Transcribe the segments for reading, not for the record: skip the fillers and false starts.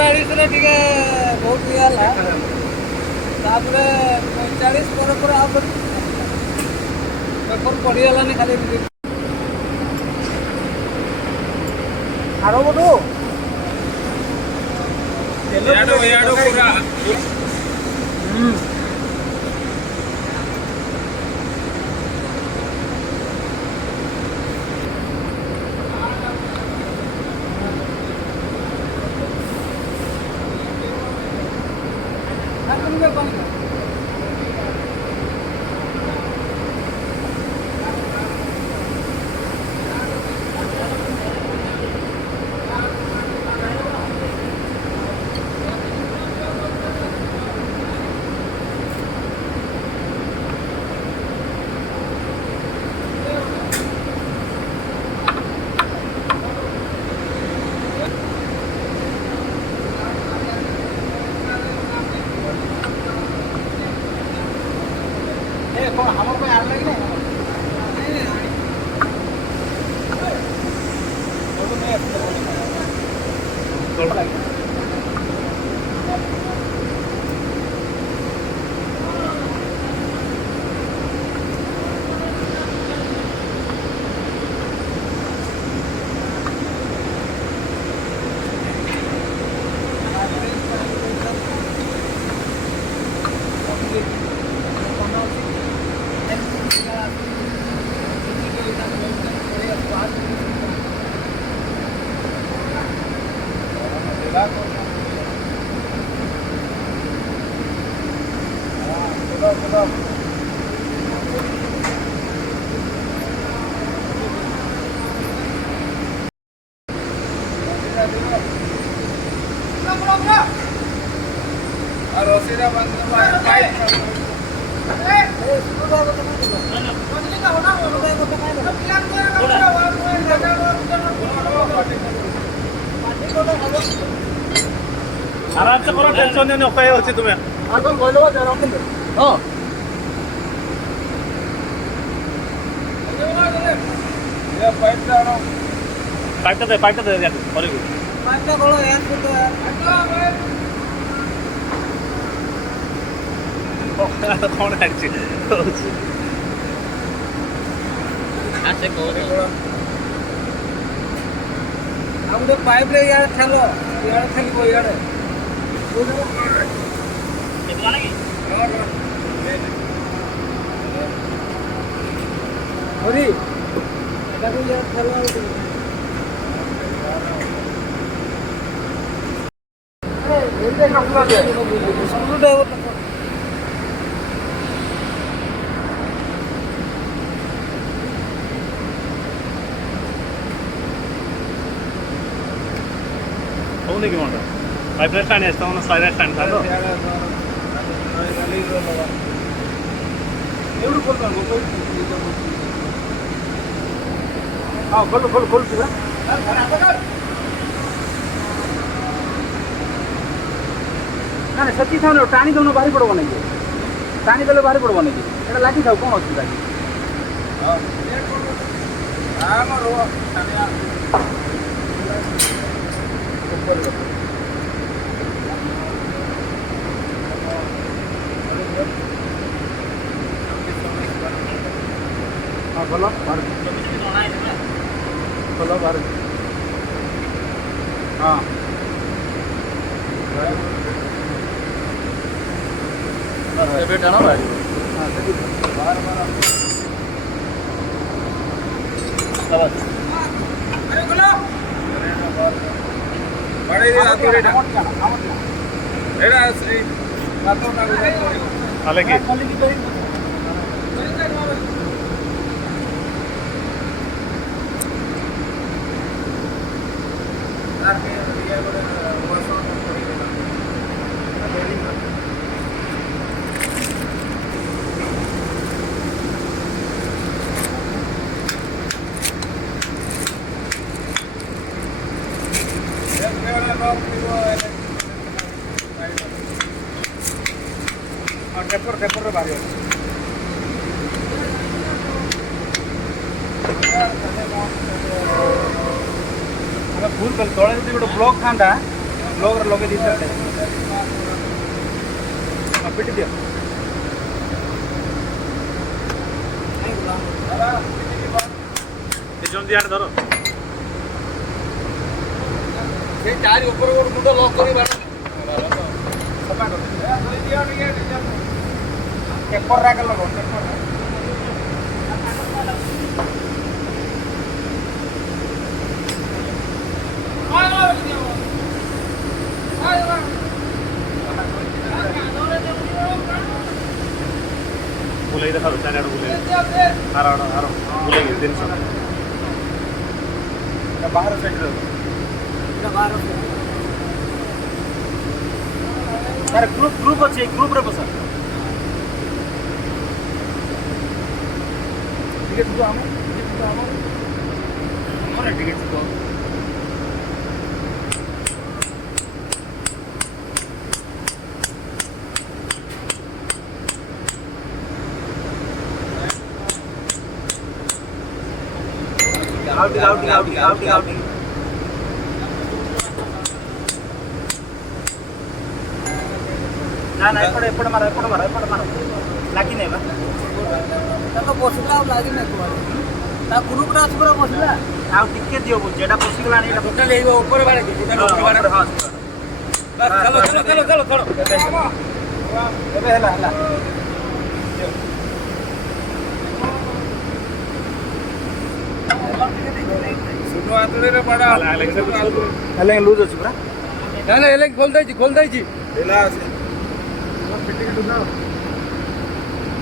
चौवालीस बहुत तापर 45 पर पेपर पड़गलानी खाली आरो बोलू आराम से करो टेंशन नहीं नकाय होची तुम्हें आगो बोलो जरा हां ये पाइप दे यार और पाइप का बोलो यार तो यार कौन है जी ऐसे को हम तो पाइप ले यार चलो यार खाली को यार कितना लगी होरी এটা তো यार चलो ये देखो खुला है स्क्रू ड्राइवर होने की मांगा पाइप स्टैंड है तो स्लाइडर स्टैंड था तो एवढं खोल ना कोई हां खोल पूरा ना सच्ची था ना टाणी दोनों बाहरी पड़ो नहीं टाणी देले बाहरी पड़ो नहीं एटा लागी थाउ कोन असुविधा हां हां रो ऊपर हाँ बोलो बोलो बाहर हाँ बेटा ना भाई हाँ बाहर अरे बोलो बड़े आती रेटा रेटा श्री बातों का अलग ही पेपर बाहर फुल तले गोटे ब्लॉक था लगे दिसते पिटी दियो जल्दी आठ धरो से चारि ऊपर मुंड लॉक करी सफा कर पेपर राख लगो पेपर बुलाई देखा चार बुलाई आर बुलाई दिन बाहर साइड सर ग्रुप अच्छे ग्रुप रे बसा टिकट तो हमर टिकट तो आउट ना एपटे मार लगी नहीं बसला लगी ना ग्रुप पूरा बसला आउ टिके दियो जेटा बसिगला एटा टोटल ऊपर बाड़े चलो चलो चलो चलो चलो एबे हला सुनो आतरे रे बड़ा हले लूज अछि पूरा ना हले खोल दै छी हेला से टिकट उठाओ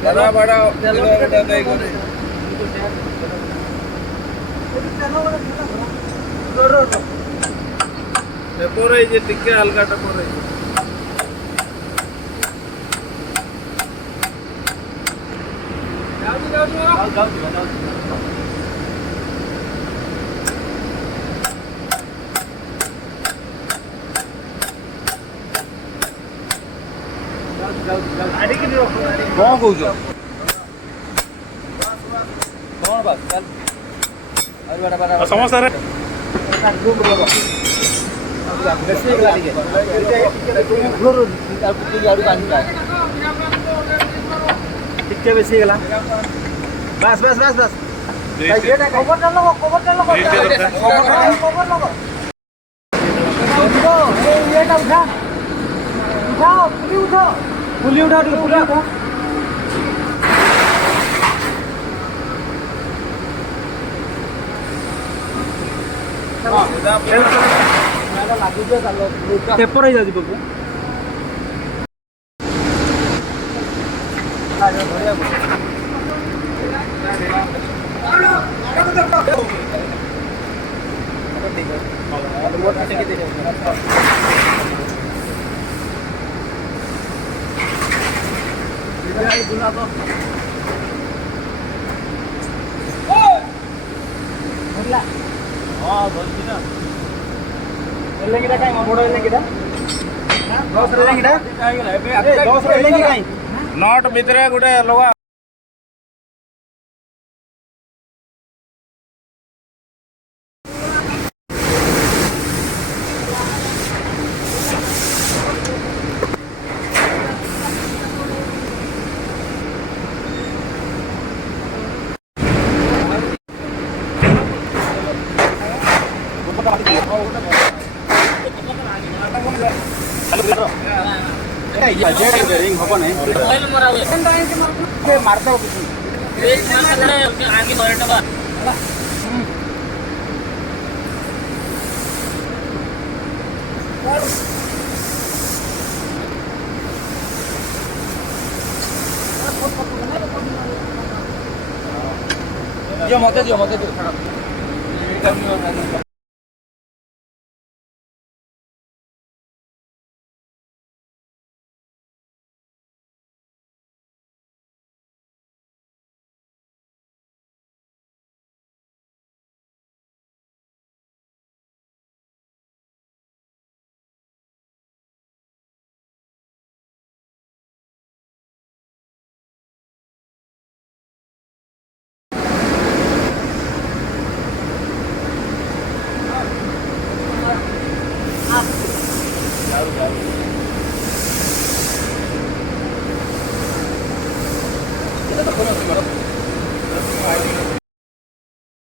चला बड़ा चलो बेटा दे गोरे रो पेपर जे टिके हल्का टपर जाऊ कौन कौच कौन बात चल समस्या टिके बेसी गला बस बस बस बस कवर डाल लो ये उठाओ पुली उठाओ पेपर हो जाती बाबू नट भितर गोटे लगा मारता मत दियो है